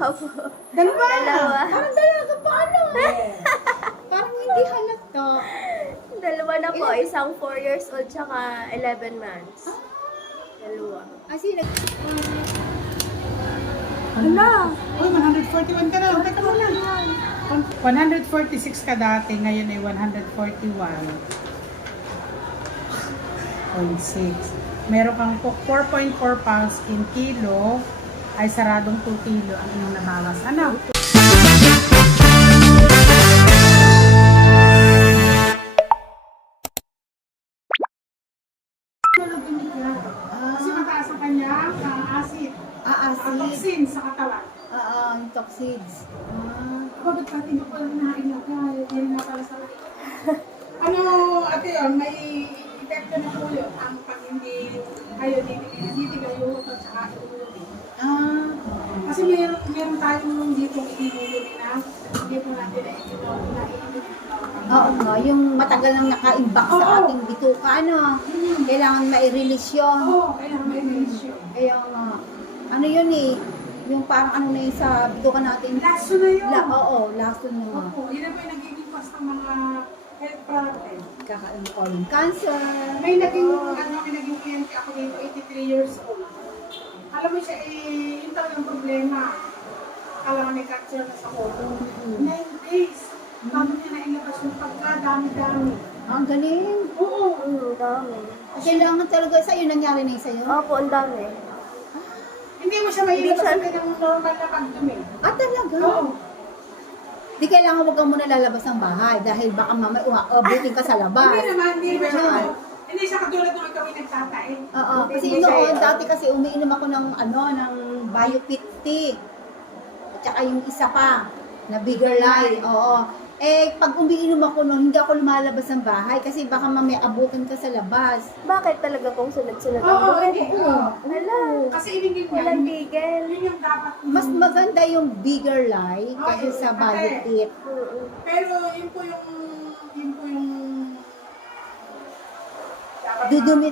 Opo. Dalawa. Dalawa. Parang dalaga paano? Parang hindi halata. Dalawa na po. Isang 4 years old tsaka 11 months. Dalawa. Kasi Hala! Uy, 141 ka na. Teka mo lang. 146 ka dati, ngayon ay 141.6. Meron kang 4.4 pounds in kilo, ay saradong 2 kilo ang inyong nabawas. Ano? Kasi mataas ang kanyang acid. Ang acid. toxin sa katawan. Ang toxids. Bakit pati hindi ko lang nailagay? Yan na pala sa ano, ate yun, may epekto na po yun. Ang pag hindi kayo titigay yung at saka iuwi. Kasi meron tayong dito iuwi na hindi po natin naiinom. Oo nga, yung matagal nang naka-imbak sa ating bituka, ano, kailangan ma-release yun. Oo, kailangan may medyo. Kaya nga, ano yun eh, yung parang ano na yun sa bituka natin. Laso na yun. Oo, laso na nga. Opo, yun na po yung nagiging cause ng mga health problem. Kakain ko yung cancer. May naging kliyente ako dito, 83 years old. Alam mo siya, yung talagang problema. Akala ko may cancer na sa ulo. 9 days. Bago niya nailabas yung pagka-dami-dami. Ang galing. Oo. Dami. Kailangan talaga sa'yo, nangyari na yun sa'yo? Opo, ang dami. Hindi mo siya mailabas yung kanyang normal na pagdumi. Talaga? Oo. Di kailangan wag kang muna lalabas ng bahay dahil baka mamaya umabutin ka sa labas. Hindi naman, hindi Di ba siya. naman? Hindi siya katulad nung ikaw yung nagtatae. Oo, kasi Hindi siya noon, yun. dati kasi umiinom ako ng ng Biopit tea. At saka yung isa pa, na Bigger Lie. Oo. Eh, pag umiinom ako noon, hindi ako lumalabas ng bahay kasi baka mamaya abutin ka sa labas. Bakit talaga kung sunod-sunod ang Oo, buhay? hindi. Oo. Wala. Kasi inigil niya. Walang tigil. Yun yung dapat. Mas maganda yung Bigger Lie kaysa sa Biopit. Pero yun po yung dapat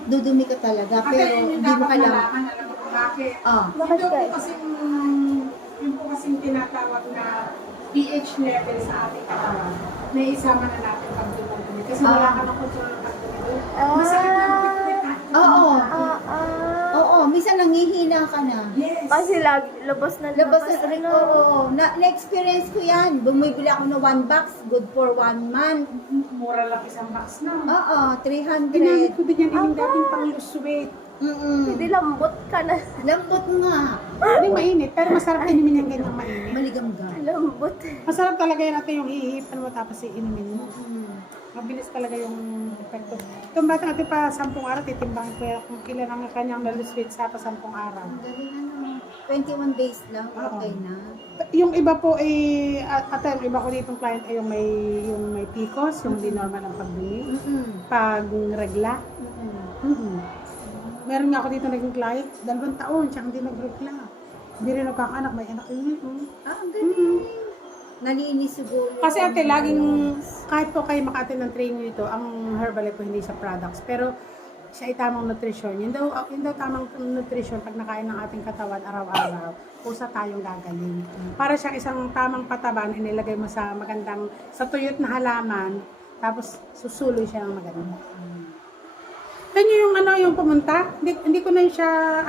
Dudumi ka talaga, Kasi pero yun yung hindi mo dapat kailangan. malaman, alam mo kung bakit. Bakit Ito po guys? yung po kasing tinatawag na pH level sa ating katawan. May isama na natin pagdumi. Kasi wala ka ng control ng pagdumi. Masakit ng pagdumi. Oo. Ah. Oo, minsan nangihina ka na. Yes. Kasi lagi, labas na Labas na rin, na. oo. Na-experience ko yan. Bumibili ako ng 1 box, good for 1 month. Mura lang isang box na. Oo, 300. Ginamit ko din yan yung dating pang-lose-weight. Mm-mm. Hindi lambot ka na. Lambot nga. Hindi mainit, pero masarap inumin yung ganyang mainit. Maligam-gam. Lambot. Masarap talaga yan natin yung hihipan mo tapos inumin mo. Mm. Mabilis talaga yung epekto. Itong bata natin pa 10 araw, titimbangin ko yan kung kailan ang kanyang na-lose weight sa pa 10 araw. Ang galing ano. 21 days lang, okay na. Yung iba po ay, at yung iba ko ditong client ay yung may PCOS, yung hindi normal ang pagdumi, Mm-mm. pag regla. Mm-mm. Meron nga ako dito naging client, 2 taon, siya hindi nagregla. Hindi rin nagkakaanak, may anak yun. Ang galing. Nalinis siguro. Kasi ate, laging, kahit po kayo maka-attend ng training nito, ang Herbalife po hindi siya products, pero siya ay tamang nutrisyon. Yun daw tamang nutrisyon pag nakain ng ating katawan araw-araw, kusa tayong gagaling. Para siyang isang tamang pataba na inilagay mo sa magandang, sa tuyot na halaman, tapos susuloy siya ng maganda. Kanya yung pumunta, hindi ko na siya,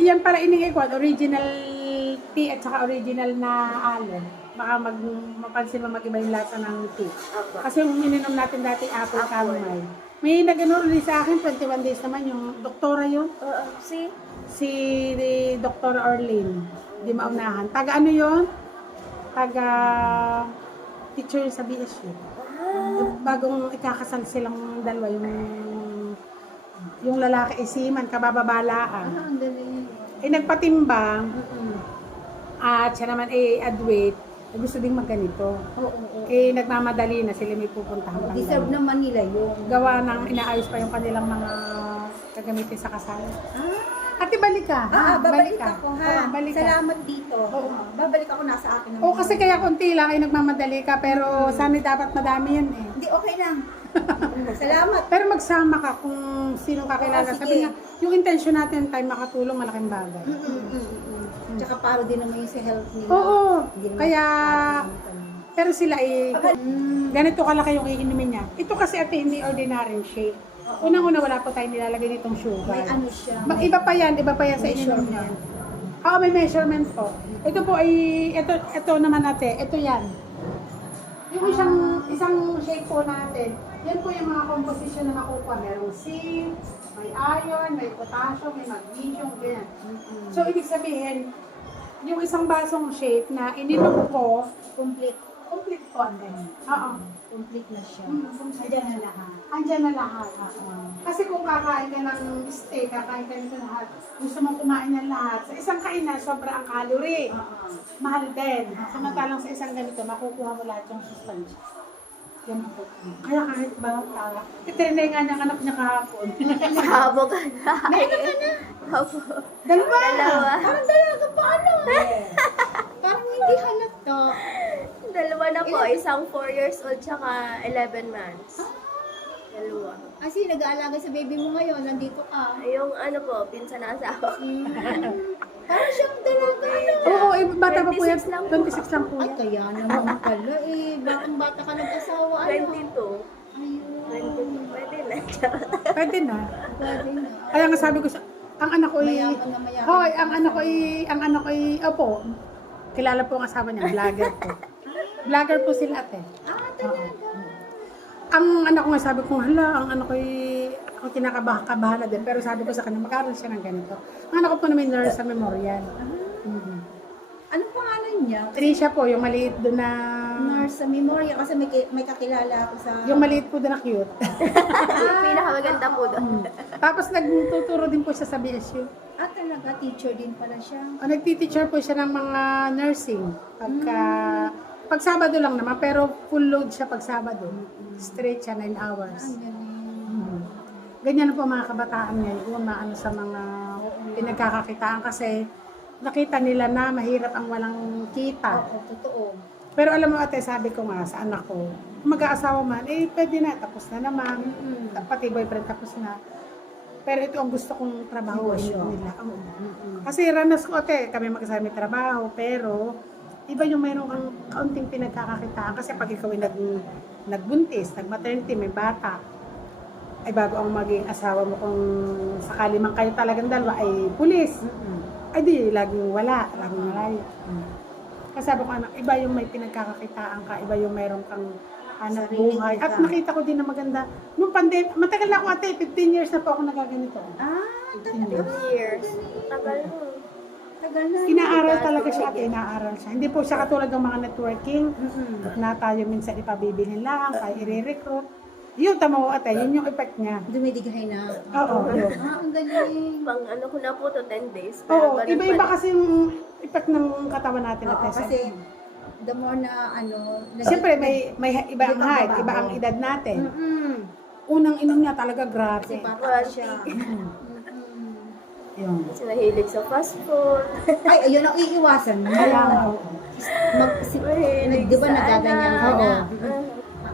yan para inigay ko, original tea at saka original na alon. Baka mapansin mo mag-iba yung lasa ng tea. Kasi yung ininom natin dati apple chamomile. May nag-ano rin sa akin, 21 days naman, yung doktora yun. Si Dr. Orlin. Di maunahan. Taga ano yun? Taga teacher sa BSU. Bagong ikakasal silang dalawa, yung lalaki ay seaman, kabababalaan. Ang galing. Nagpatimbang, Mm-mm. at siya naman add weight, gusto ding magganito. Oo. Nagmamadali na sila may pupuntahan. Deserve naman nila yun. Gawa ng inaayos pa yung kanilang mga gagamitin sa kasal. Ate, balik ka. Babalik ako ha. Oo, balik ka. Salamat dito. Oo. Babalik ako nasa akin. Oo, kasi kaya konti lang ay nagmamadali ka, pero sana dapat madami yan eh. Hindi, okay lang. Salamat. Pero magsama ka kung sino kakilala. Oo, sige. Sabi nga, yung intention natin tayo makatulong, malaking bagay. Tsaka para din naman yung sa health nila. Oo, Hindi naman kaya, nakakalimutan. pero sila ay, ganito kalaki yung iinumin niya. Ito kasi ate, hindi ordinary shake. Unang-una, wala po tayo nilalagay ditong sugar. May ano siya. Iba pa yan sa ininom niya. Oo, may measurement po. Ito po ay, ito naman ate, ito yan. Yung isang shake po natin, yan po yung mga composition na nakukuha. Merong zinc, may iron, may potassium, may magnesium, ganyan. So, ibig sabihin, yung isang basong shake na ininom ko, complete po ang ganyan. Oo. Complete na siya. Andyan na lahat. Andyan na lahat. Kasi kung kakain ka ng steak, kakain ka nito lahat, gusto mong kumain ng lahat, sa isang kainan, sobra ang calorie. Mahal din. Samantalang sa isang ganito, makukuha mo lahat yung sustansya. Yan po. Kaya kahit ba, itrinay nga niyang anak niya kahapon. Habo ka na. Habo. Dalawa! Parang dalaga pa ano? Parang hindi halata. Dalawa na po. Isang 4 years old tsaka 11 months. Dalawa. Kasi nag-aalaga sa baby mo ngayon, nandito ka. Yung ano po, pinsan na asawa ko. Parang siyang dalaga. Oo, bata pa po yan. 26 lang po. 26 lang po Ay, yan. kaya naman pala eh. Bakang bata ka nag-asawa. Ano? 22. Ayun. 22. Pwede na. Pwede na. Pwede na. Kaya nga sabi ko sa, ang anak ko ay, Mayaman na mayaman. hoy, ang anak ko ay, opo, kilala po ang asawa niya, vlogger po. Vlogger po sila ate. Talaga. Ang anak ko nga sabi ko, hala, ang anak ko ay, ako kinakabahan na din, pero sabi ko sa kanya, mag-aaral siya ng ganito. Ang anak ko po naman nurse sa Memorial. Anong pangalan niya? Tricia po, yung maliit doon na, Nurse sa Memoria kasi may kakilala ako sa... yung maliit po doon na cute. Pinakamaganda po doon. Tapos nagtuturo din po siya sa BSU. talaga, teacher din pala siya. Nagti-teacher po siya ng mga nursing. Pag Sabado lang naman, pero full load siya pag Sabado. Straight siya, 9 hours. Ang galing. Ganyan po mga kabataan ngayon, maano sa mga pinagkakakitaan kasi nakita nila na mahirap ang walang kita. Oo, totoo. Pero alam mo ate, sabi ko nga sa anak ko, mag-aasawa man, pwede na, tapos na naman. Pati boyfriend tapos na. Pero ito ang gusto kong trabaho nila. Kasi ranas ko ate, kami magkasama may trabaho, pero iba yung mayroon kang kaunting pinagkakakitaan kasi pag ikaw ay nagbuntis, nagmaternity, may bata, ay bago ang maging asawa mo kung sakali man kayo talagang dalawa ay pulis. Ay di, laging wala, laging malayo. Kasi sabi ko, anak, iba yung may pinagkakakitaan ka, iba yung mayroon kang anak buhay. At nakita ko din na maganda. Nung pandemic, matagal na ako ate, 15 years na po ako nagaganito. 2 years. Tagal mo. Tagal na. Inaaral talaga siya at inaaral siya. Hindi po siya katulad ng mga networking na tayo minsan ipabibilin lang, tayo i-recruit. Yun, tama ko ate, yun yung effect niya. Dumidighay na. Oo. Ang galing. Pang ano ko na po to 10 days. Oo, ganun iba-iba pa kasi yung effect ng katawan natin Oo, ate. kasi the more na Siyempre, may iba ang height, iba ang edad natin. Unang inom niya talaga grabe. Kasi bata siya. Yun. Kasi mahilig sa fast food. Ay, ayun ang iiwasan mo. Kaya, Mahilig di ba sa nagaganyan ka anak. na?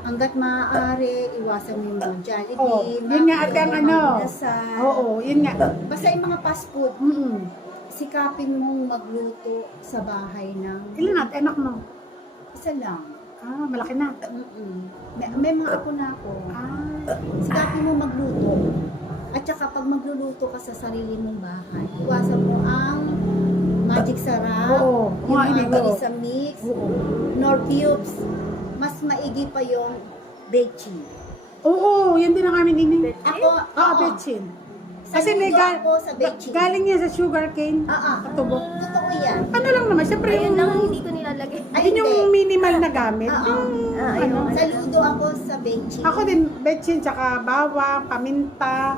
Hanggat maaari, iwasan mo yung mga Jollibee. Oo, yun nga ate ang ano. Dasal. Oo, yun nga. Basta yung mga fast food, sikapin mong magluto sa bahay ng Ilan ate, anak mo? isa lang. Malaki na. May mga apo na ako. Sikapin mo magluto. At saka pag magluluto ka sa sarili mong bahay, iwasan mo ang magic sarap, Oo, yung mga kumain balisa mix, nor cubes. Mas maigi pa yung bechin. Oo, yan din ang amin ini. Ako, Bechin. Kasi may ako sa bechin. galing yan sa sugar cane. Katubo. Totoo yan. Ano lang naman, syempre Ayun yung, lang ang hindi ko nilalagay. Ay, yun yung minimal na gamit. Ayun. Saludo ako sa bechin. Ako din, bechin, tsaka bawang, paminta,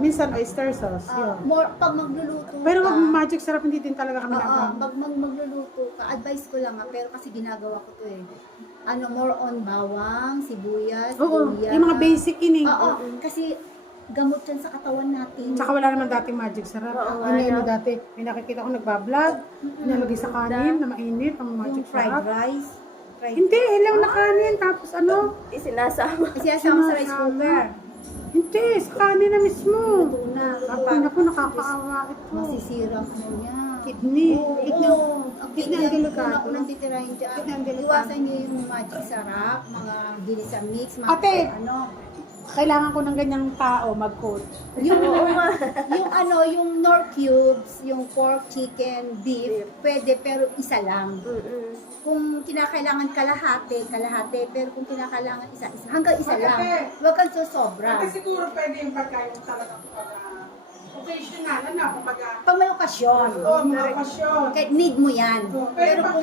minsan oyster sauce. Yun. Pag magluluto Pero ka, wag magic sarap, hindi din talaga kami nagawa. pag magluluto ka, advice ko lang pero kasi ginagawa ko to more on bawang, sibuyas, Oo, luya. yung mga basic ining. Oo, kasi gamot yan sa katawan natin. Tsaka wala naman dating magic sarap. Oo, Ano ano. dati, may nakikita ko nagbablog, nilagay sa kanin na mainit, ang Yung magic fried sarap. rice. Hindi, hilaw na kanin, tapos ano? Isinasama. Kasi asama sa rice cooker. Hindi, sa kanin na mismo. Luto na. Ako, naku, nakakaawa ito. Masisira ko niya. Kidney. Oo, ang Kidney kidney ang ang delikado. unang titirahin dyan. Kidney ang delikado. Iwasan niyo yung magic sarap, mga ginisa mix, mga Ate! ano. Kailangan ko ng ganyang tao mag-coach. Yung, yung Knorr cubes, yung pork, chicken, beef, pwede pero isa lang. Mm-mm. Kung kinakailangan kalahati, pero kung kinakailangan isa, hanggang isa lang. Huwag kang sosobra. Kasi siguro pwede yung pagkain mo talaga occasional, ano, kumbaga, Pag may okasyon, mga okasyon. kahit need mo yan. Pero kung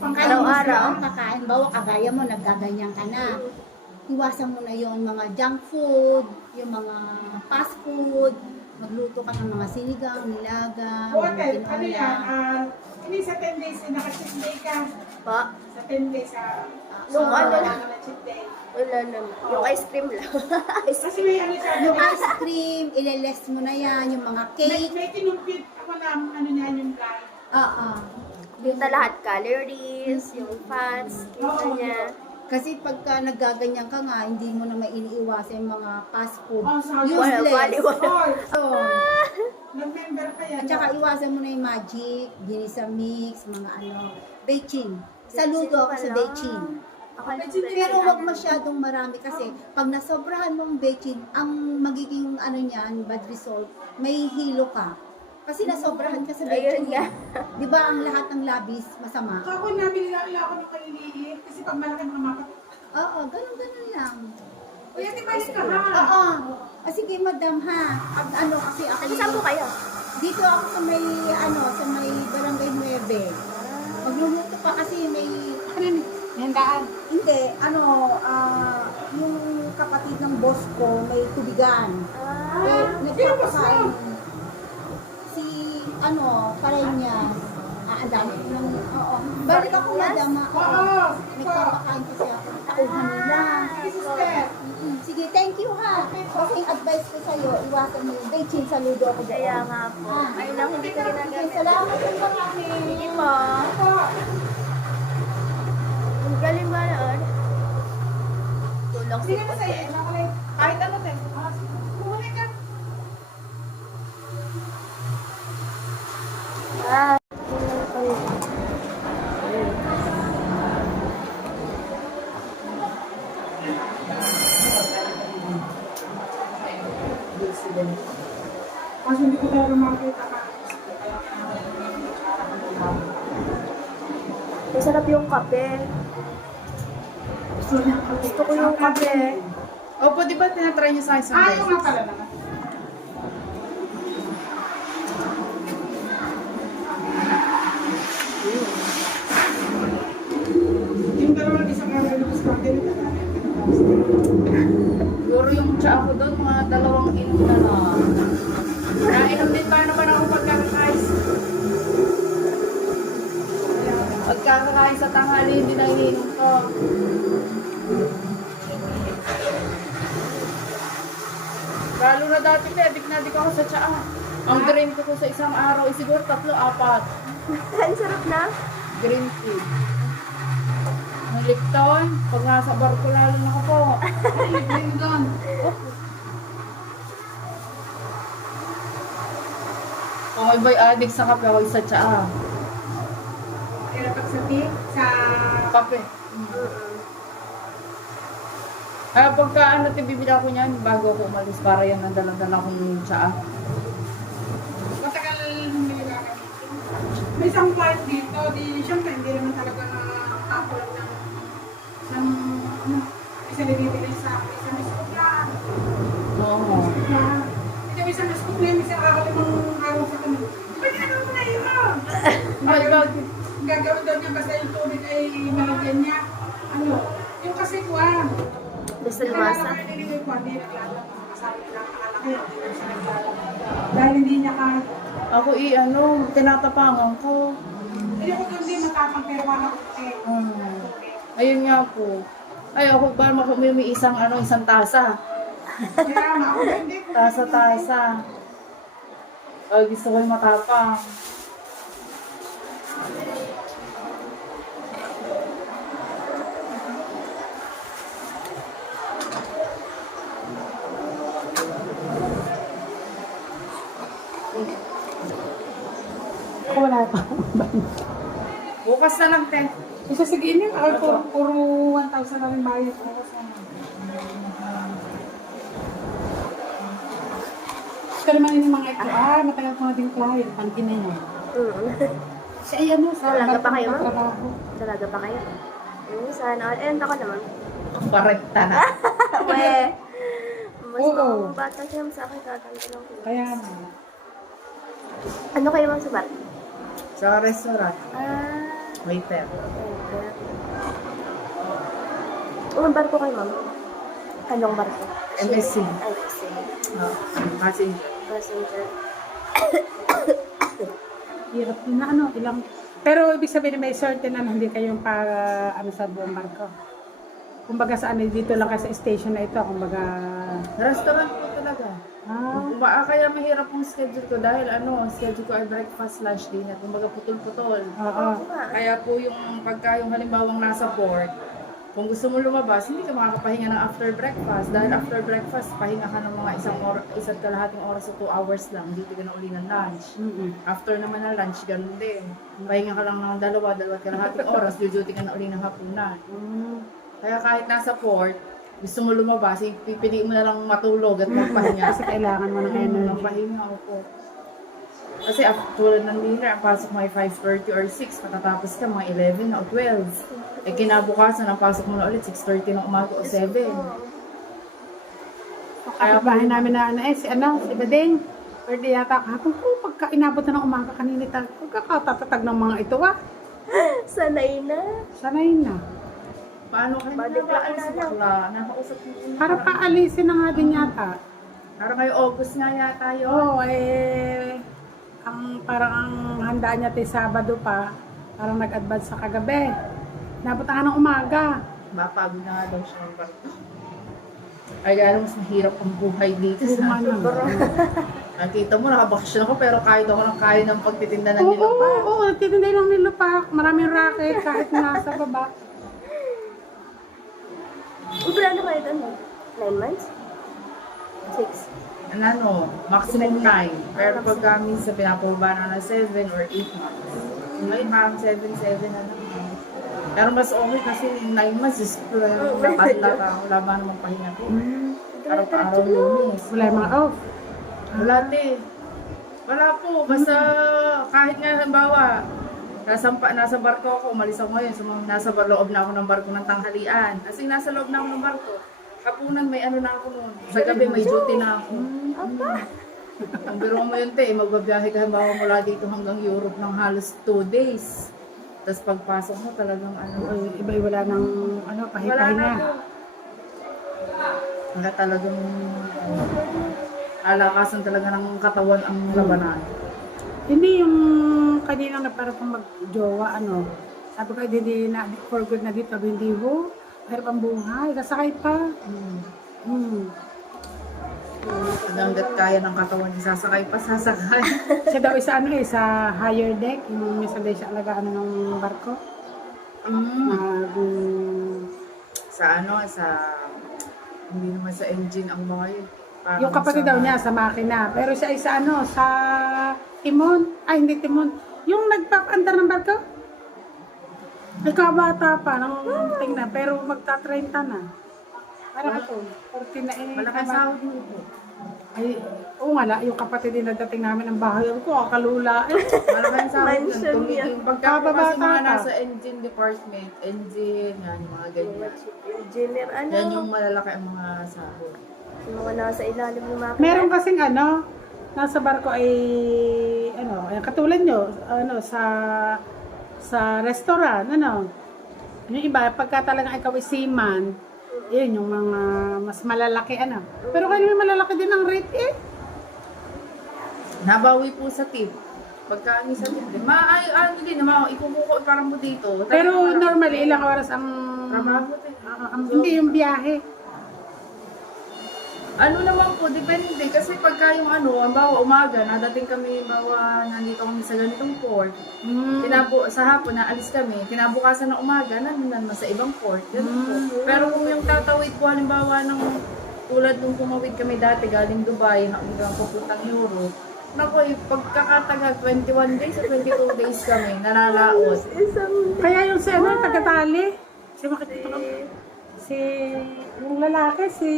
pagkain Araw-araw. ang kakain, bawa kagaya mo, naggaganyan ka na. Iwasan mo na yon mga junk food, yung mga fast food, magluto ka ng mga sinigang, nilaga, mga Hotel, ano yan? tinola. Hindi sa 10 days, naka-cheat day ka. Pa, Sa 10 days, Nung ano wala lang. ka na cheat day. wala naman. Yung ice cream lang. Kasi may ano siya, Yung ice cream, ileless mo na yan, yung mga cake. may tinumpit ako na, ano niya, yung blind. Oo. Kita lahat calories, yung fats, kita niya. Kasi pagka naggaganyan ka nga, hindi mo na mainiiwasan yung mga fast food. Oh, sabi ko, Wala, Useless. Oy, So, nag-member ka yan. at saka iwasan mo na yung magic, ginisa mix, mga ano, bechin. Saludo ako sa bechin. Ako Pero wag masyadong marami kasi pag nasobrahan mong bechin, ang magiging ano niyan, bad result, may hilo ka. Kasi nasobrahan ka sa bechin. Ayun nga. Di ba ang lahat ng labis masama? Ako nabili lang ako ng kaliliit kasi pag malaki mga mapat. Oo, ganun lang. Kuya, di balik ka ha? Oo. Sige, madam ha. Ano kasi ako. Saan po kayo? Dito ako sa may sa may Barangay 9. Magluluto pa kasi may Handaan. hindi, yung kapatid ng boss ko may tubigan. Nagpapakain. Si Pareñas. Ang dami ko ng, Balik ako madam. Oo, sige po. Nagpapakain kasi ako. Tauhan nila. Sige, sister. Sige, thank you ha. Kasi yung advice ko sa'yo, iwasan mo yung bechin, saludo ako dyan. Kaya nga po. Ayun lang, hindi ko ginagamit. Salamat ng marami. Sige po. Ang galing ba noon? Tulong si Sige na sa'yo. Pote. Nakulit. Kahit ano, te. Kumain ka. Ah. Kasi hindi ko tayo makita ka. Masarap yung kape. Gusto ko yung kape. Opo, di ba tinatry niyo sa isang Ayaw nga pala naman. Yung dalawang isang lupas ko, ganito na. Siguro yung tsa ako doon, mga 2 inom na lang. Nainom din pa naman ako pagkakakain. Pagkakakain sa tanghali, hindi na iniinom ko. Lalo na dati, adik na adik ako sa tsa. Ang drink ko sa isang araw, siguro 3-4. Ang sarap na. Green tea. Ang Lipton, pag nasa bar ko lalo na ako po. Lipton. Kung iba'y addict sa kape, huwag sa tsaa. Kaya pag sa tea, sa... Kape. Kaya pagka ano, bibili ako niyan, bago ako umalis, para yan ang dalang-dalang kong tsaa. Matagal humili ka kami. May isang client dito, siyempre hindi naman talaga nakakakulat ng isa nabibili sa isa may scoop Oo. Ito may isang scoop na yun, isa kakalimang araw sa kami. Pwede ano mo na yun? Ay, bakit? Gagawin daw niya basta yung tubig ay malagyan niya. Ano? Yung kasi kuwan. Basta lumasa. Kaya nililiw kuwan, hindi naglalap. Kasali na nakalaki, hindi na siya naglalap. Dahil hindi niya kahit. Ako tinatapangan ko. Hindi ko doon din matapang pero wala ko Ayun nga po. Ay, ako ba may isang tasa. Kaya nga ako hindi. Tasa-tasa. Ay, gusto ko yung matapang. Ako wala pa. Bukas na lang, te. Isa sige ini, ako puro 1,000 na rin bayad ko. Ito naman yung mga ito, matagal ko na din client, pangkin na yan. Siya ay ano, sa Talaga pa kayo, ma'am? trabaho. Talaga pa kayo? Sana all. And ako naman. Barekta na. Weh. Mas Oo. bata siya sa akin, kaganto lang. Kaya na. Ano kayo ma'am sa bar? Sa restaurant. Waiter. Okay. Anong barko kayo ma'am? Anong barko? MSC. MSC. Kasi, Passenger. Hirap din na ano, ilang... Pero ibig sabihin may certain ano, hindi kayong pa ano sa buong barko. Kumbaga sa ano, dito lang kayo sa station na ito, kumbaga... restaurant po talaga. Kaya mahirap yung schedule ko dahil schedule ko ay breakfast, lunch, dinner. Kumbaga putol-putol. Oo. Kaya po yung pagka yung halimbawang nasa port, kung gusto mo lumabas, hindi ka makakapahinga ng after breakfast. Dahil after breakfast, pahinga ka ng mga isa't kalahating oras o 2 hours lang. Hindi ka na uli ng lunch. After naman ng lunch, ganun din. Pahinga ka lang ng dalawa kalahating oras, duty ka na uli ng hapunan. Kaya kahit nasa port, gusto mo lumabas, pipiliin mo na lang matulog at magpahinga. Kasi kailangan mo ng energy. Ng pahinga, opo. Kasi tulad ng dinner, ang pasok mo ay 5:30 or 6, matatapos ka mga 11 o 12. Eh kinabukasan, ang pasok mo na ulit 6:30 ng umaga o 7. Kaya bahay namin na si Bading. Pwede yata kahapon ko, pagka inabot na ng umaga kanina tayo, pagkakatatag ng mga ito Sanay na. sanay na. Paano kayo Balik lang nakakausap na lang. bakla? Nakausap mo yun. Para paalisin na nga din yata. Parang kayo August nga yata yun. Oo, parang ang handa niya tayo Sabado pa, parang nag-advance sa kagabi. Nabot na nga ng umaga. Mapagod na nga daw siya ng barko. Ay, gano'n mas mahirap ang buhay dito sa Nakita mo, nakabakasyon ako pero kahit ako ng kaya ng pagtitinda ng nilupa. Oo, nagtitinday lang nilupak. Maraming racket kahit nasa baba. Ubrano kayo doon? 9 months? 6? Maximum 9. Pero pag kami sa pinapababa na na 7 or 8 months. Ngayon parang 7 na lang. Pero mas okay kasi 9 months is natanda ka. Wala ba namang pahinga ko. Araw-araw lumis. Wala yung mga off. Wala Wala po. Basta kahit nga halimbawa, nasa barko ako, umalis ako ngayon, nasa loob na ako ng barko ng tanghalian. Kasi nasa loob na ako ng barko. Kapunan may na ako noon. Sa gabi may duty na ako. Ang biro mo yun, magbabiyahe ka halimbawa mula dito hanggang Europe ng halos 2 days. Tapos pagpasok mo talagang Iba-iba ng pahipahinga. wala na po. Wala talagang alakasan talaga ng katawan ang labanan. Hindi yung kanina na para pang mag-jowa, sabi ko, hindi na, for good na dito, hindi ho, hirap ang buhay, kasakay pa. Hanggat kaya ng katawan, sasakay. Siya daw isa sa higher deck, yung minsan din siya alagaan ng barko. Hindi naman sa engine ang mga yun. Parang Yung kapatid daw niya sa makina, pero siya ay sa sa timon, hindi timon, yung nagpapandar ng barko. Nagkabata pa, nang tingnan, pero magta-30 na. Parang ako, 40 na malaking sahod mo po. Ay, oo nga, yung kapatid din nagdating namin ng bahay ko, akalula. Malaking sahod Mansion yun. yan. Pagka po kasi Kababata mga ka. nasa engine department, engine, yan, yung mga ganyan. Engineer, Yan yung malalaki ang mga sahod. Yung mga nasa ilalim ng makina. Meron kasing nasa barko ay, ay katulad nyo, sa restaurant, yung iba, pagka talagang ikaw ay seaman, yun, yung mga mas malalaki, Pero kayo may malalaki din ang rate, Nabawi po sa tip. Pagka sa tip, din naman, ikukuko parang mo dito. pero normally, ilang oras ang, Trabaho din. hindi yung biyahe. Ano naman po, depende. Kasi pagka yung ang bawa umaga, nadating kami, bawa nandito kami sa ganitong port. Sa hapon, naalis kami. Kinabukasan ng umaga, nandun naman sa ibang port. Ganun po. Pero kung yung tatawid po, halimbawa ng tulad nung pumawid kami dati, galing Dubai, hanggang papuntang Europe. Naku, pagkakatagal, 21 days o 22 days kami, nalalaot. Kaya yung si ano, tagatali. Makikita ko. Yung lalaki, si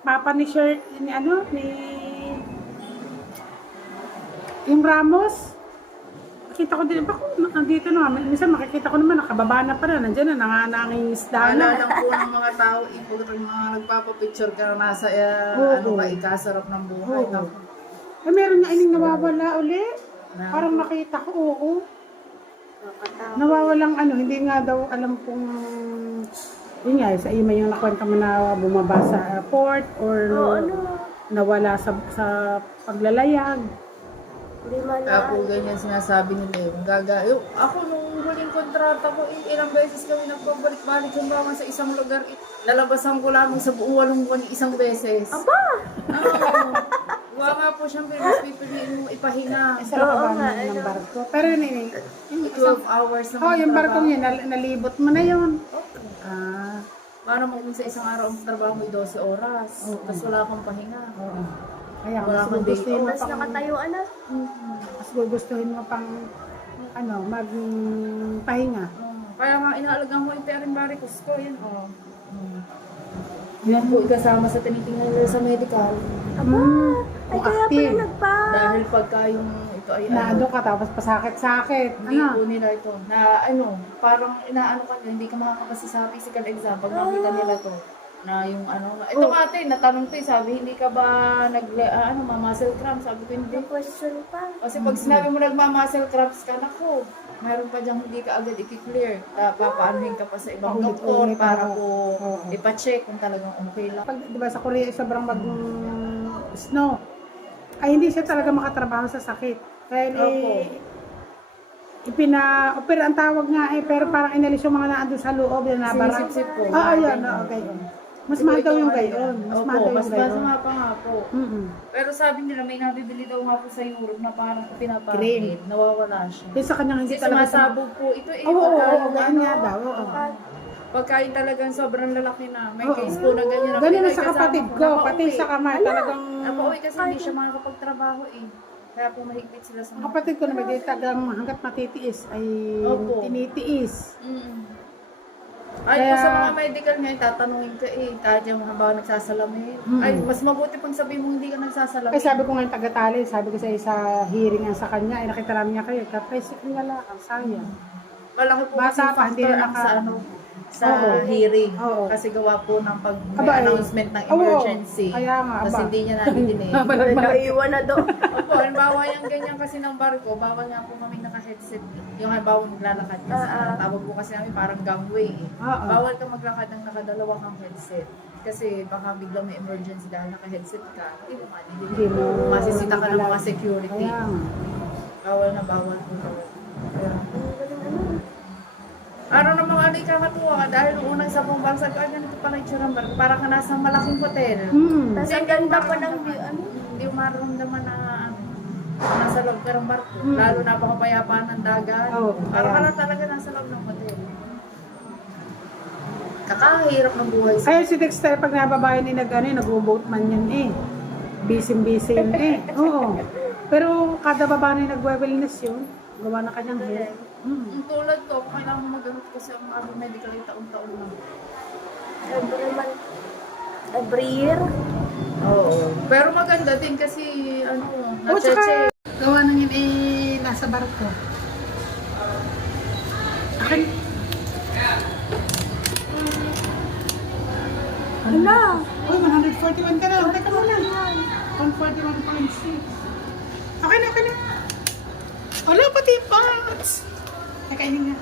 Papa ni yung Ramos. Nakita ko din, bako, nandito na. Minsan makikita ko naman, nakababa na pa na. Nandiyan na, nangangisda na. Alala lang po ng mga tao, ipag mga nagpapapicture ka na nasa, ikasarap ng buhay. Meron nga ining nawawala ulit. Parang nakita ko, oo. Nawawalang hindi nga daw alam kung yun nga, sa email yung nakwenta mo na bumaba sa port or nawala sa paglalayag. Kaya po ganyan sinasabi nila yung ako nung huling kontrata ko, ilang beses kami nagpabalik-balik yung bawang sa isang lugar. Lalabasan ko lamang sa buong 8 buwan isang beses. Aba! Huwag nga po siyempre, mas pipiliin mo ipahinga. Sarap ba ng barko? Pero yun 12 hours na yung barkong yun, nalibot mo na yun. Para mo sa isang araw ang trabaho mo 12 oras. Tapos wala kang pahinga. Kaya Wala mas kang day gugustuhin mo Mas pang, nakatayuan na. mas gugustuhin mo pang magpahinga. Kaya nga inaalagaan mo yung perin varicose ko. Yan yan po ikasama sa tinitingnan nila sa medical. Ay, kaya active. pala Dahil pagka yung ito ay Naado ka tapos pasakit-sakit. hindi po nila ito. Na parang inaano ka nila, hindi ka makakapasa sa physical exam pag nakita nila to. Na yung ito ate, natanong to sabi, hindi ka ba muscle cramps? Sabi ko hindi. question pa. Kasi pag sinabi mo nagma-muscle cramps ka, nako, mayroon pa diyang hindi ka agad i-clear. Papaanuhin ka pa sa ibang doktor para po ipacheck kung talagang okay lang. Pag, di ba, sa Korea sobrang mag-snow, ay hindi siya talaga makatrabaho sa sakit. Kaya ipina-opera ang tawag nga pero parang inalis yung mga naandun sa loob na nabarang. Sinisip po. Yun, okay. Mas mahal daw yung gayon. Mas nga pa nga po. Pero sabi nila may nabibili daw nga po sa Europe na parang pinapakit, nawawala siya. Yung sa kanyang hindi Kasi talaga sumasabog po ito ganyan nga daw. Pagkain talagang sobrang lalaki na. May case po na ganyan. Ganyan na sa kapatid ko, pati sa kamay talagang... Napauwi kasi hindi siya makakapagtrabaho Kaya po mahigpit sila sa Ang kapatid ko na may tagang hanggat matitiis ay tinitiis. Ay, sa mga medical nga, tatanungin ka tayo yung halimbawa nagsasalamin. Ay, mas mabuti pang sabihin mo hindi ka nagsasalamin. Ay, sabi ko ngayon taga-tali, sabi ko sa isa hearing nga sa kanya, ay nakita namin niya kayo, kapre-sick nga lang, sayang. Malaki po Bata kasi pa, hindi factor na sa hearing. Oo. Kasi gawa po ng eh. announcement ng emergency. Kaya nga, Kasi hindi niya nadidinig. Naiiwan na doon. Opo, halimbawa yung ganyan kasi ng barko, bawal nga po kami naka-headset. Yung halimbawa maglalakad kasi. Tawag po kasi namin parang gangway Bawal ka maglakad ng nakadalawa kang headset. Kasi baka biglang may emergency dahil naka-headset ka. Hindi mo madidinig. Masisita ka ng mga security. Bawal na bawal po. Kaya, araw ng mga alay kakatuwa dahil nung unang sa pong bagsag, ganito pala yung tsura ng barko. Para ka nasa malaking hotel. Tapos ang ganda pa ng view. Hindi mo maramdaman na nasa loob ka ng barko. Lalo napakapayapaan ng dagat. Para ka lang talaga nasa loob ng hotel. Kakahirap ng buhay sa Ayun si Dexter, pag nababayan ni nag-boat man yan Busy yun Oo. Pero kada babae nag-wellness yun. Gawa na kanyang hair. Tulad ko, kailangan mo magamit kasi ang mga medical ay taon-taon lang. Every year? Oo. Pero maganda din kasi, Tsaka, gawa nang yun nasa barko. Akin. Hala! Uy, 141 ka na. Teka muna. 141.6. Okay na. Wala, pati parts. Teka, hindi nga.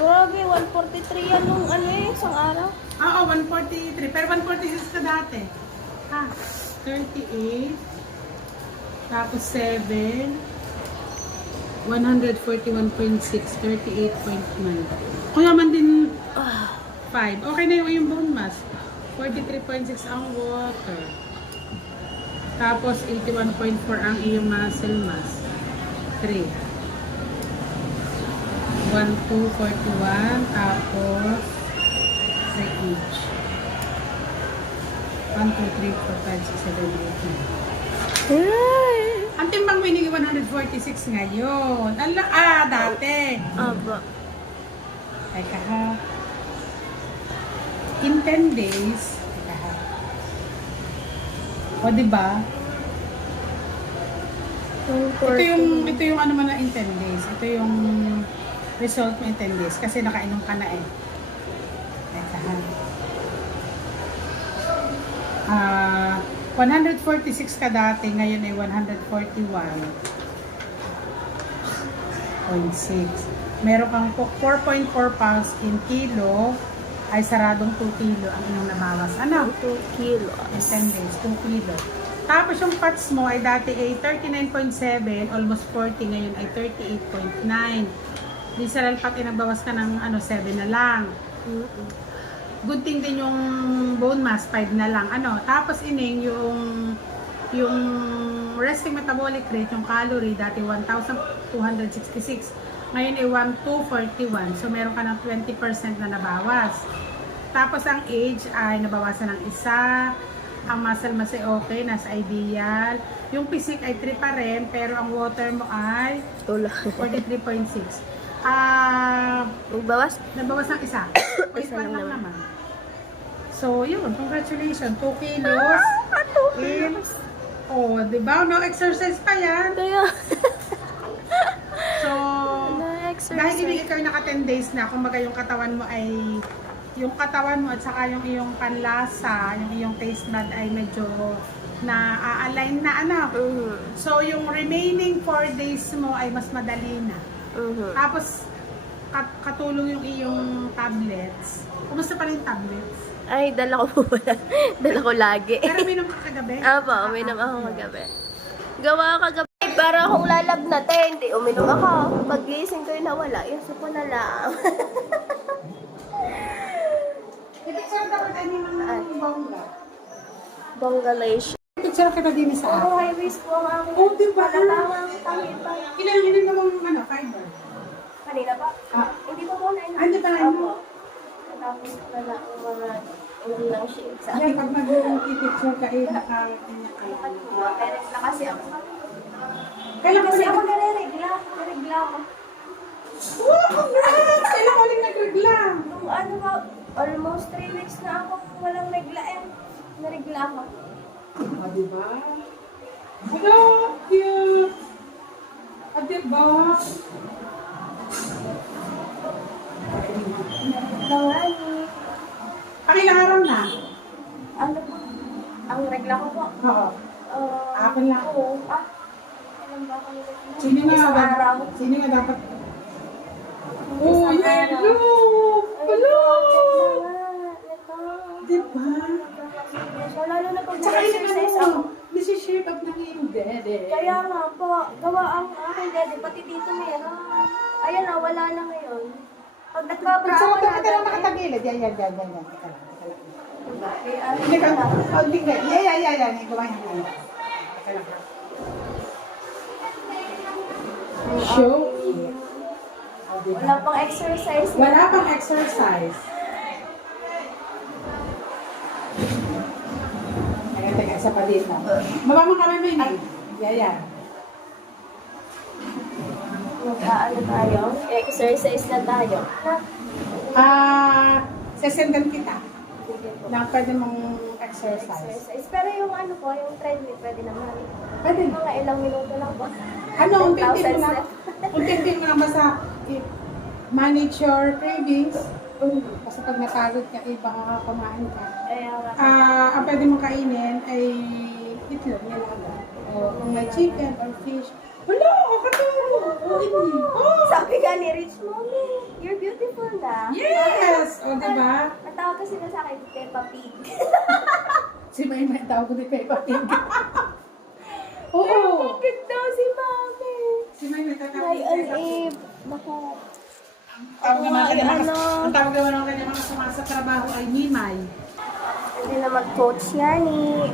Grabe, 143 yan nung isang araw. Oo, 143. Pero 146 ka dati. 38. Tapos 7. 141.6. 38.9. Kung naman din 5. Okay na yung bone mass. 43.6 ang water. Tapos 81.4 ang iyong muscle mass. 3. 1,241 tapos 3 each. 1, 2, 3, 4, 5, 6, 7, 8, 9. Ang timbang winning 146 ngayon. Dati. Aba. Teka ha. In 10 days, teka ha. O diba? Ito yung ano man na in 10 days. Ito yung result mo in 10 days. Kasi nakainom ka na eh. Teka ha. 146 ka dati, ngayon ay 141.6. Meron kang 4.4 pounds in kilo, ay saradong 2 kilo ang inyong nabawas. Ano? 2 kilos. In 10 days, 2 kilo. Tapos yung fats mo ay dati ay 39.7, almost 40, ngayon ay 38.9. Visceral fat, inabawas ka ng 7 na lang. Good thing din yung bone mass, 5 na lang. Tapos ining yung resting metabolic rate, yung calorie, dati 1,266. Ngayon ay 1,241. So meron ka ng 20% na nabawas. Tapos ang age ay nabawasan ng 1. Ang muscle mass ay okay, nasa ideal. Yung physique ay 3 pa rin, pero ang water mo ay 43.6. Nabawas ng 1. Isa lang naman. So, yun. Congratulations. 2 kilos. 2 kilos. Diba? No exercise pa yan. Kaya, So, na-exercise. dahil hindi ikaw naka 10 days na, kumbaga yung katawan mo at saka yung iyong panlasa, yung iyong taste bud ay medyo na-align na So, yung remaining 4 days mo ay mas madali na. Tapos, katulong yung iyong tablets. Kumusta pa rin tablets? Ay, dala ko po pala. Dala ko lagi. Pero uminom ka kagabi? Apo, uminom ako kagabi. Gawa kagabi. Para akong lalagnat eh. Hindi, uminom ako. Pag-gising ko yung nawala. Yung supo na lang. Ipitsara ka tayo ng bongga. Bonggalation. Ipitsara ka din sa Oo, akin. high risk po ang aking Oh, diba? palatawang tangipay. Ilan namang fiber? Kanina ba? Hindi pa po na Hindi pa na Apo. Tapos na lang ang mga inom ng shake sa Yan, pag mag-i-picture ka naka-inya ka. Pero na kasi ako. Kailan Kasi ka ako nare-regla. Nare-regla ako. Oh, congrats! Kailan ka ulit nagregla? Nung ba, almost 3 weeks na ako walang regla eh. Naregla ako. Diba? Hello, cute! Diba? Gawani. Pakilang araw na? Ano po? Ang regla ko po. Oo. Akin lang. Oo. Alam ba ako nila? Sino nga Isang dapat? araw. Sino nga dapat? Isang araw. Hello! Hello! Diba? So, lalo na pag Tsaka yung nag-exercise ako. nasi-shape up ng iyong dede. Kaya nga po, gawa ang aking dede, pati dito meron. Ayan na, wala na ngayon. Pag nagkabra ako na Teka lang nakatagilid. Yan. Teka lang. Ano Hindi ka. na? Hindi ka. Yan. Gawain mo. Teka lang. Show. Wala pang exercise. Wala pang exercise. Teka, isa pa dito. Baba mo kami mo yun. Yan. Ano tayo? Exercise na tayo. Sesendan kita. Na pwede mong exercise. Exercise. Pero yung yung treadmill, pwede naman. Pwede. Mga ilang minuto lang ba? Unti-unti 10,000 mo lang. steps. Unti-unti mo lang basta manage your cravings. Kasi pag napagod ka, baka kumain ka. Kaya nga. Ang pwede mong kainin ay itlog, nilaga. O kung may chicken or fish. Wala, katuro. Hindi. Sabi ka ni Rich Mommy, you're beautiful na. Yes! O, diba? Natawag kasi na sa akin, Peppa Pig. Si May tawag ko ni Peppa Pig. Oo. Peppa Pig daw si Mami. Si May tatawag Hi, ni Peppa Pig. Alib. Naku. Ang tawag naman Ay, ng ano? ang tawag naman ng kanyang mga sumasa trabaho ay Mimay. Hindi na mag-coach yan eh.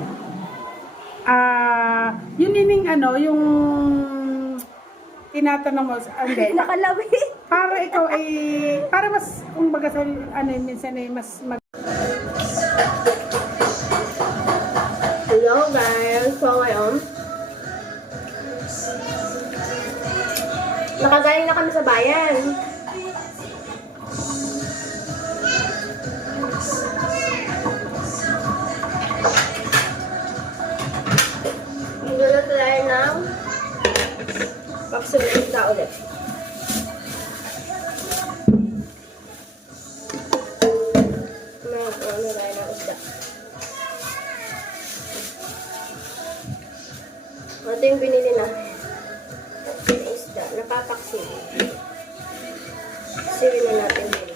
Yun yung yung tinatanong mo, hindi. Nakalabi. Para ikaw ay, para mas, kumbaga sa, minsan ay mas Hello guys. So ngayon, nakagaling na kami sa bayan. Magluluto tayo ng paksulita ulit. Ano tayo ng isda. Ito yung binili namin. Isda. Napapaksiw. Sirin na natin din.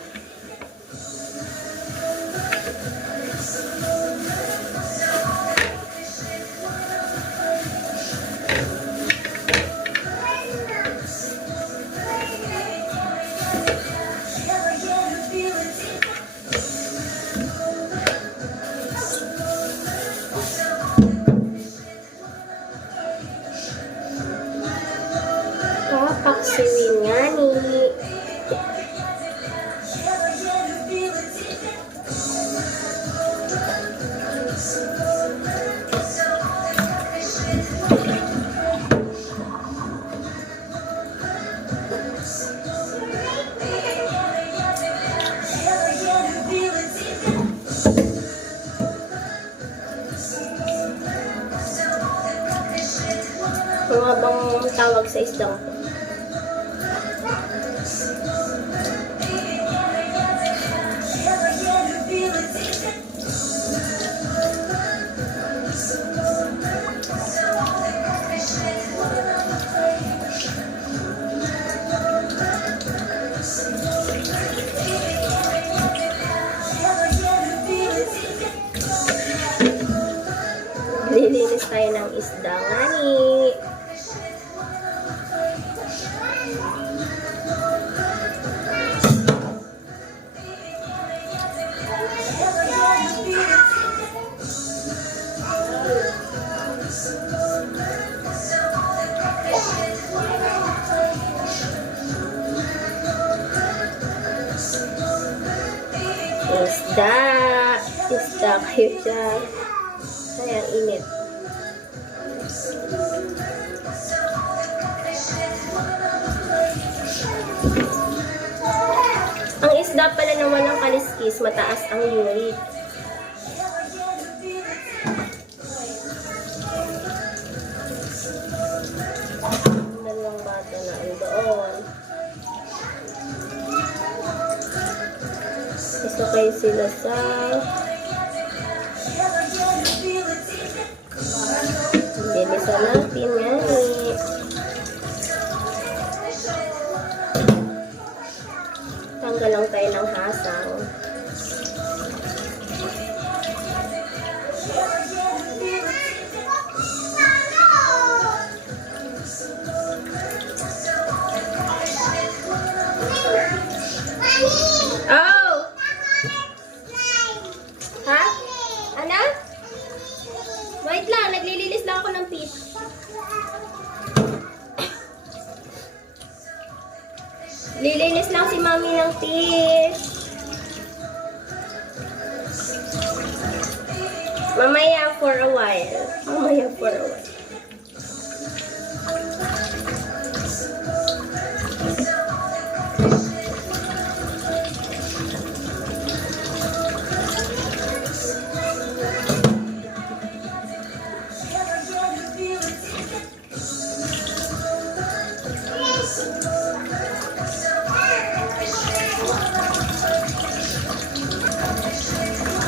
Paksiwin nga ni. Ano nga bang tawag sa isdang to? Lilinis tayo ng isda nga ni. Isda kayo dyan. Ayan, init. Ang isda pala na walang kaliskis, mataas ang uric. Dalawang bata na doon. Isakay sila sa linisan natin yan eh. Tanggal lang tayo ng hasang. Oh! Ha? Ano? Wait lang, naglilinis lang ako ng pit. Lilinis lang si Mami ng pit. Mamaya for a while. Mamaya for a while.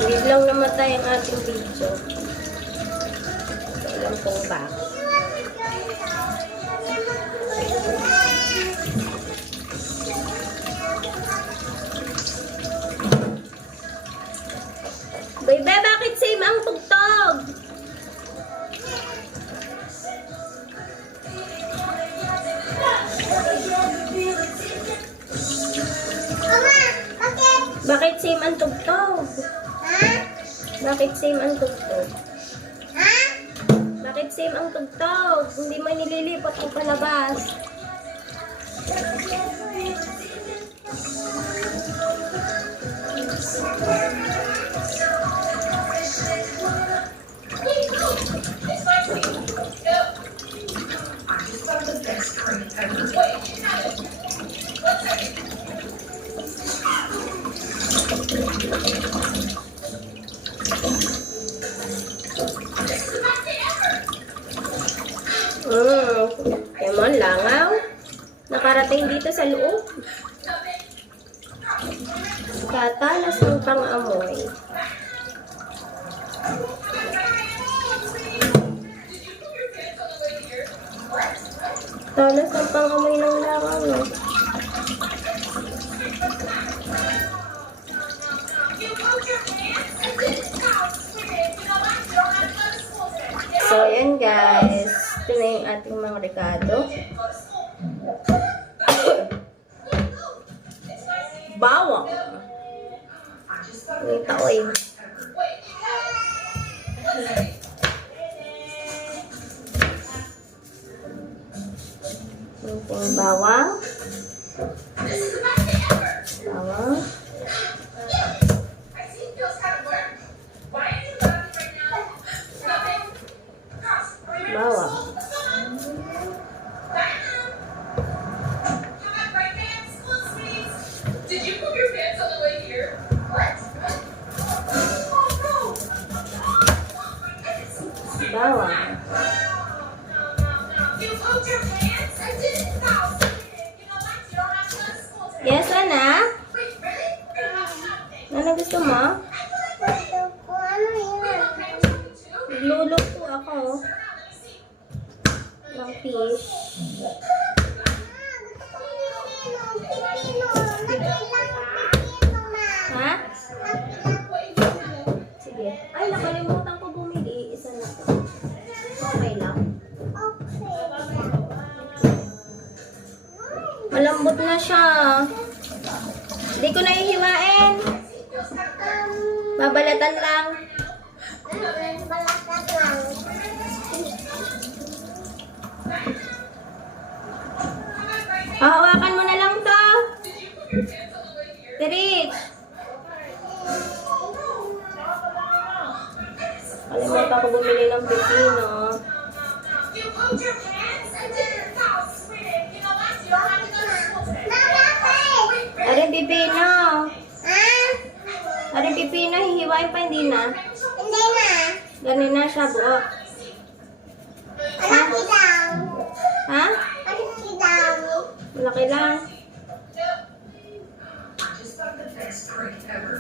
Biglang namatay ang ating video. Alam kong bakit. Bebe, bakit same ang tugtog? Bakit same ang tugtog? Bakit same ang tugtog? Ha? Bakit same ang tugtog? Hindi mo nililipat ang palabas. Emon, langaw. Nakarating dito sa loob. Tatalas ng pang-amoy. Talas ng pang-amoy ng langaw. No? So, ayan guys. Ito na yung ating mga rekado. Bawang. May taoy. Yung bawang. Bawang. Bawang. Did you poop your pants on the way here? What? Bawang. You pooped your pants? I didn't know. You know what? You don't have to go to school today. Yes, anak. Wait, really? We're gonna have shopping. Ano gusto mo? Too? Luluto ako. Ng fish. Ha? Sige. Ay, nakalimutan ko bumili. Isa na to. Okay lang. Malambot na siya. Hindi ko na ihiwain. Babalatan lang. Hawakan mo na lang to. Derek. Kalimutan ko bumili ng pipino. You pooped your pants? I didn't know. Sweetie, you know what? You don't have to go to school today. Aring pipino. Aring pipino, hihiwain pa, hindi na. Ganun na siya, buo. Ha? Malaki lang.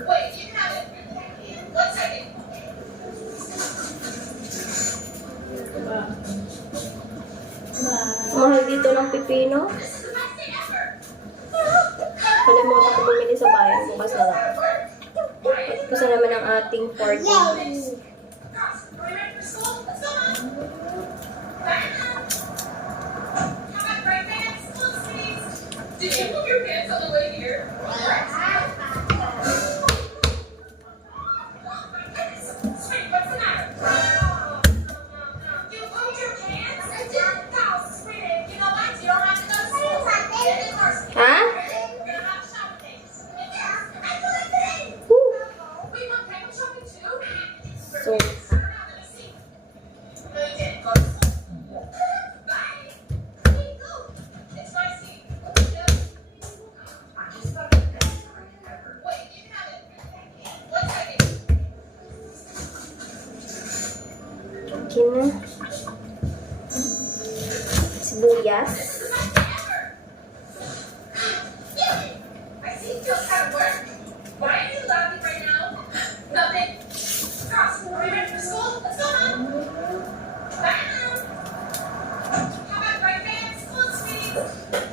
Wait, you have it. 1 second. Mahal dito ng pipino. Kalimutan ko bumili sa bayan. Bukas na lang. Kasi naman ang ating 4 days. Did you poop your pants on the way here? Sweet, what's the matter? You pooped your pants? I didn't know. Sweetie, you know what? You don't have to go to school. Get in the car. Ha? We're gonna have shopping. Woo! Wait, Mom, can I go shopping too? So, okay na. Sibuyas.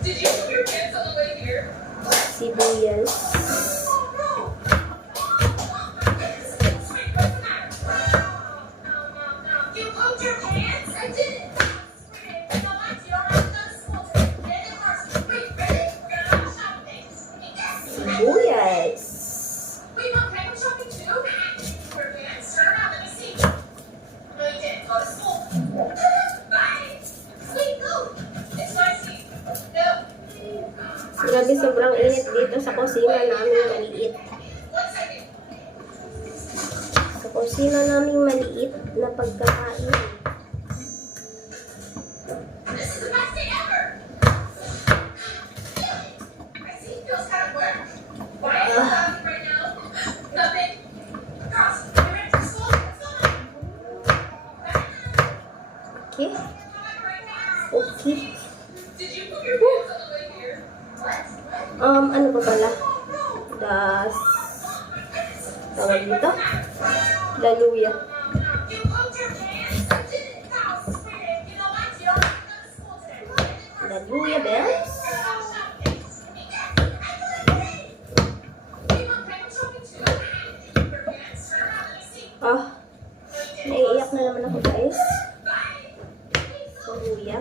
Did you put your pants on the way here? Sibuyas. You pooped your pants? I didn't. You know what? You don't have to go to school today. Get in the car. Wait, ready? We're gonna have shopping. Sibuyas. Wait, Mom, can I go shopping too? For pants? Sure. Grabe, sobrang init dito sa kusina namin maliit. Sa kusina namin maliit na pagkakain. This is the best day ever. I see it feels kind of weird. Why are you laughing right now? Nothing. Girls, we're ready for school. Let's go. Okay? Right now. Okay. Did you put your pants on the way here? What? Ano pa pala? Tawag dito? Laluya. You moved your pants? I didn't. That was weird. You know what? You don't have to go to school today. Laluya bells? Naiiyak na naman ako guys. Laluya.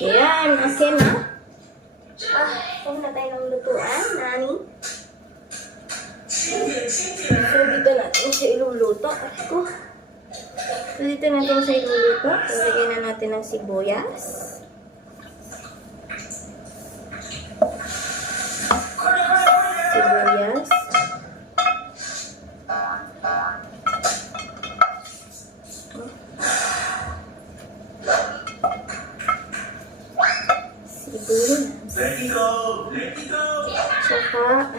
Yan, okay na. Huwag na tayo ng lutuan, nani. So, dito natin siya iluluto. So, dito natin siya iluluto. Lagyan na natin ng sibuyas. Sibuyas. Tsaka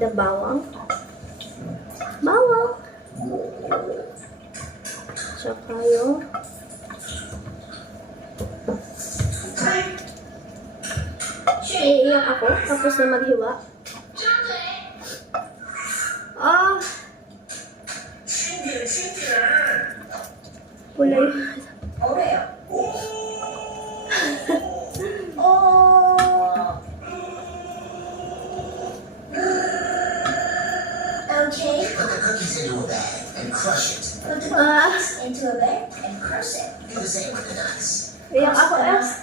the bawang. Tsaka yung iiyak ako tapos na maghiwa. Pula yun. Okay. Put the cookies into a bag and crush it. Put the cookies into a bag and crush it. Do the same with the nuts. Iiyak ako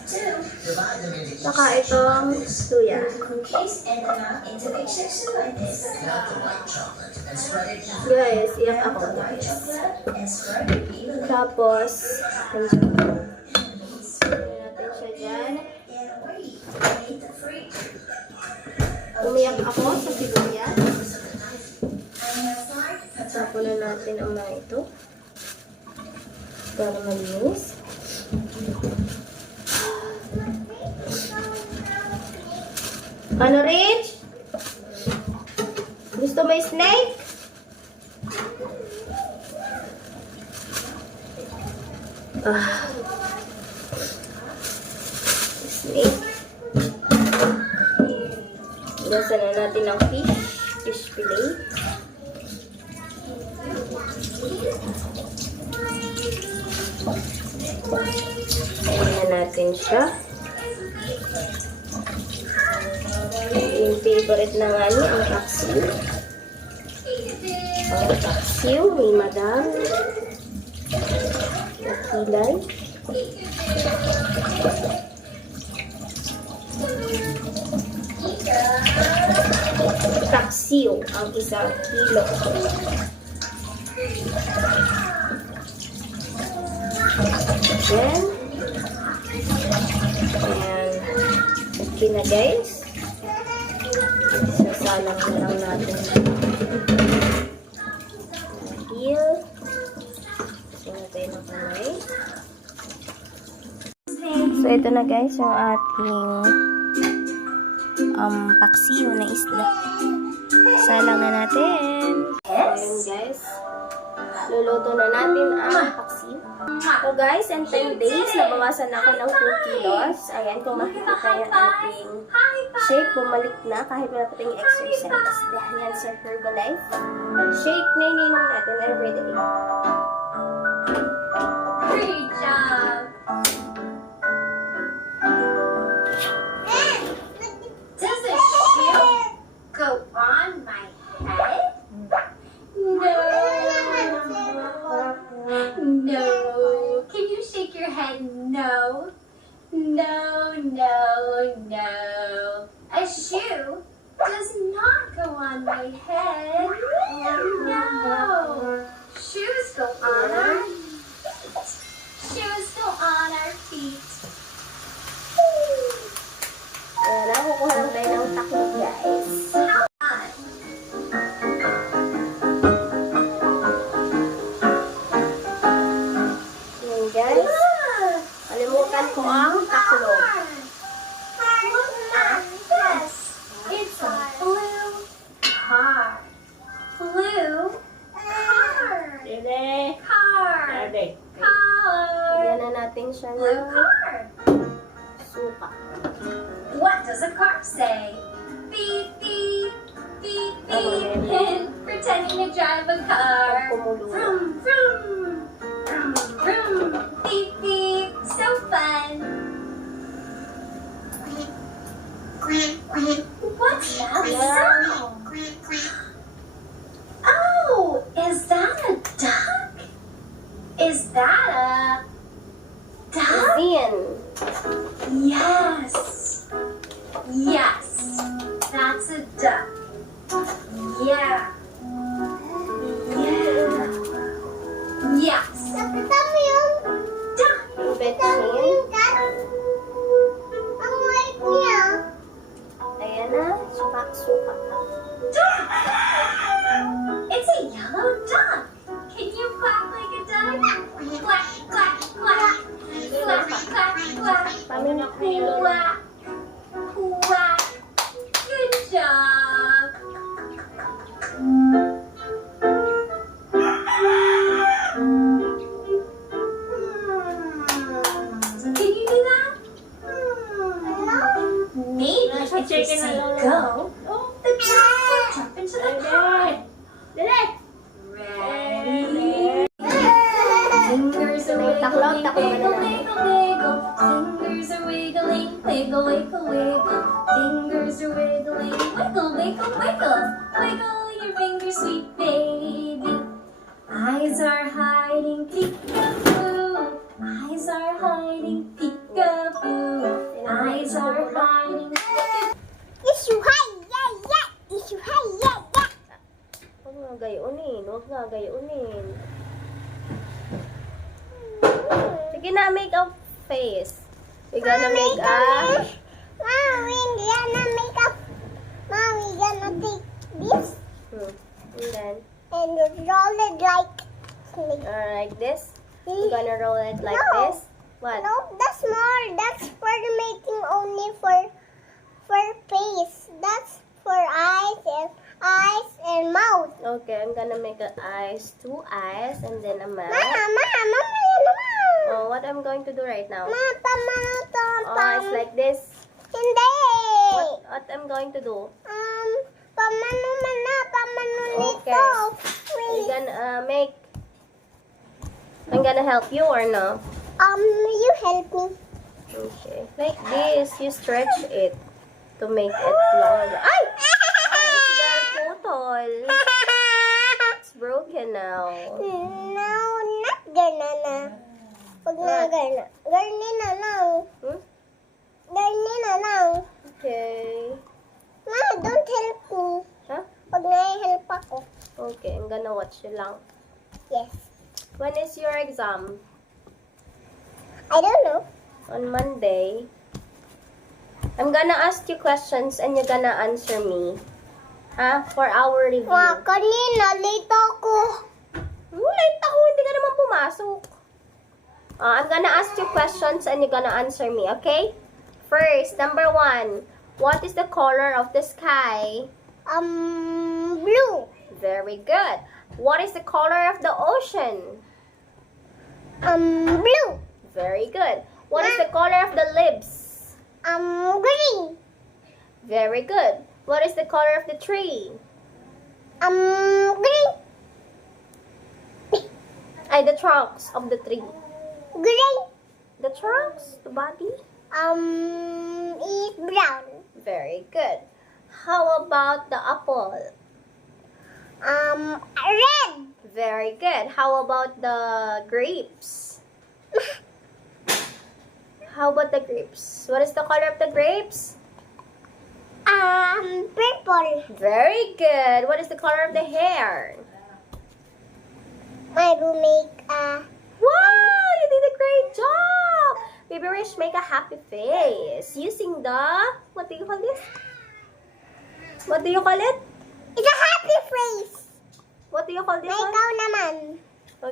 Two. Divide them into each Saka section itong like this. luya. Put the cookies and the nut into each section like this. Melt the white chocolate and spread it evenly. Guys, iyak Melt ako the white guys. chocolate and spread it evenly. Tapos, lagyan natin siya dyan. And wait. Eat the fruit. Umiyak ako sa sibuyas. I'm gonna fry. Tapon na natin ang mga ito. Para malinis. Ano, Rich? Gusto mo yung snake? Snake. Gasa na natin ang fish fillet. Ayan na natin siya. Yung favorite na nga niya, ang paksiw. Ang paksiw ni Madam. Nakilay. Paksiw ang isang kilo. Then, ayan. Okay na guys. Sasalang na lang natin. Deal. Tingnan tayo ng kamay. So, ito na guys yung ating paksiw na isda. Salang na natin. So, ayan guys. Luluto na natin ang paksiw. So guys, in 10 days, nabawasan ako ng 2 kilos. Ayan, kung makikita yung ating shape, bumalik na kahit wala pa tayong exercise. Dahil yan sa Herbalife. Shake na ininom natin everyday. Great job. Does a shoe go on my head? No. Can you shake your head? No. No, no, no. A shoe does not go on my head. No. Shoes go on our feet. Shoes go on our feet. Ayan, nakukuha lang tayo ng takot, guys. Ayan, guys. Kalimutan ko ang taklo. Look at this. It's a blue car. Blue car. Dede. Car. Car. Yan na natin siya Blue ng car. suka. What does a car say? Beep, beep, beep, beep. Pretending to drive a car. Pumulo. Vroom, vroom. Vroom, vroom. Beep, beep. So fun. What's that sound? Oh, is that a duck? Is that a duck? Ian. Yes. Yes. That's a duck. Yeah. Yeah. Yes. Duck. Betsin. Ayan na. Suka. Duck. It's a yellow duck. Can you quack like a duck? Quack, quack, quack. Quack, quack, quack. Paminapilo. Quack. Quack. Good job. Can you do that? Maybe if you say go, the duck will jump into the car. Ready? Fingers are wiggling, wiggle, wiggle, wiggle. Fingers are wiggling, wiggle, wiggle, wiggle. Fingers are wiggling, wiggle, wiggle, wiggle. Wiggle your fingers, sweet baby. Eyes are hiding, peekaboo. Eyes are hiding, peekaboo. Eyes are hiding, peekaboo. Huwag nga gayunin. Sige na, make a face. We're gonna make a... And then, like this. We're gonna roll it like No. this. What? No, that's small. That's for making only for face. That's for eyes and mouth. Okay, I'm gonna make a eyes, 2 eyes, and then a mouth. Mama. Oh, what I'm going to do right now? Oh, Mama, it's like this. Hindi. What I'm going to do? Pamano Okay. nito. We're gonna make... I'm gonna help you or no? You help me. Okay. Like this, you stretch it to make it longer. Ay! It's putol. It's broken now. No, not gana na. Pag na gana. Garni na lang. Hmm? Garni na lang. Okay. Ma, don't help me. Huh? Pag na-help ako. Okay, I'm gonna watch you lang. Yes. When is your exam? I don't know. On Monday. I'm gonna ask you questions and you're gonna answer me. For our review. Kanina, late ako. Late ako, hindi ka naman pumasok. I'm gonna ask you questions and you're gonna answer me, okay? First, number 1. What is the color of the sky? Blue. Very good. What is the color of the ocean? Blue. Very good. What is the color of the leaves? Green. Very good. What is the color of the tree? Green. The trunks of the tree. Green. The trunks, the body. Is brown. Very good. How about the apple? Red. Very good. How about the grapes? How about the grapes? What is the color of the grapes? Purple. Very good. What is the color of the hair? I will make a Wow, you did a great job. Baby Rish, make a happy face using the, what do you call this? What do you call it? It's a happy face. What do you call this Na one? ikaw naman.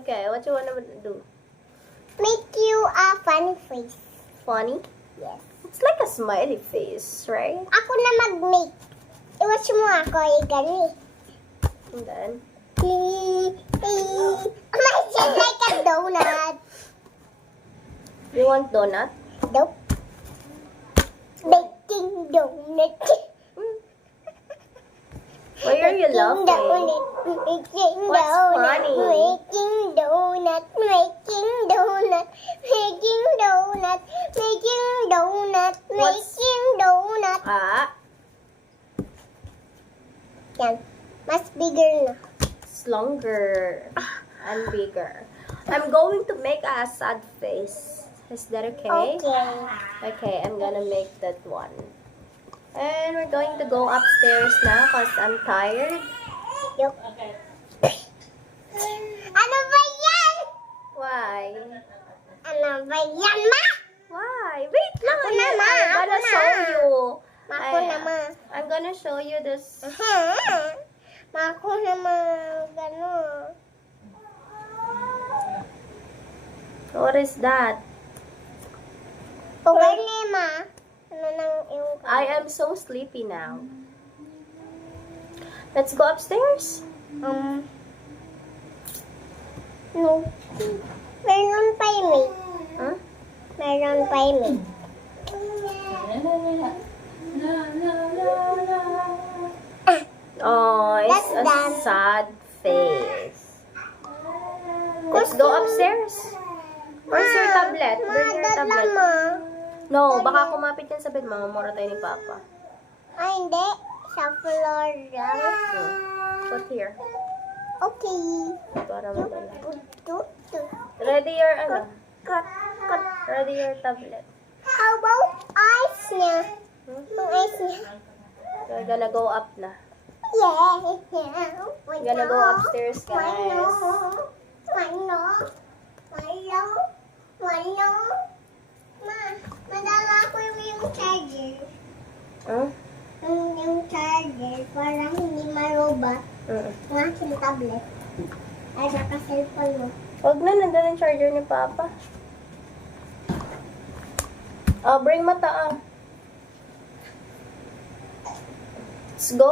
Okay, what you wanna do? Make you a funny face. Funny? Yes. It's like a smiley face, right? Ako na mag-make. Iwas mo ako, gani. And then, Imagine like a donut. you want donut? Nope. Baking donut. Why are you laughing? Making What's donut. funny? Making donut. Making donut. Making donut. Making donut. What's- Making donut. Ah, Yan. Mas bigger na. it's longer and bigger. I'm going to make a sad face. Is that okay? Okay. Okay, I'm gonna make that one. And we're going to go upstairs now because I'm tired. Yup. Ano ba yan? Why? Ano ba yan, ma? Why? Wait lang. Ako na, ma. I'm gonna Ako show na. you. Ako na, ma. I'm gonna show you this. Ako naman, gano'n. What is that? Okay na, ma. Ano nang yung... I am so sleepy now. Let's go upstairs. No. Meron pa yung mate. Huh? Meron pa yung mate. Oh, it's That's a done. sad face. Let's go upstairs. Where's your tablet? Where's your Dala, tablet? ma. No, baka kumapit yan sa bed. Mamamura tayo ni Papa. Ay, hindi. Sa floor lang. So, put here. Okay. Para madala. Tut. Ready your ano? Cut. Ready your tablet. How about ice niya? Hmm? Yung ice niya. We're gonna go up na. Yeah. We're gonna go upstairs, guys. Walo. Ma, madala ko yung charger. Huh? Yung charger para hindi marobat ang aking tablet. Ay, saka cellphone mo. Huwag na, nandun ang charger ni Papa. Oh, bring mata ah. Let's go!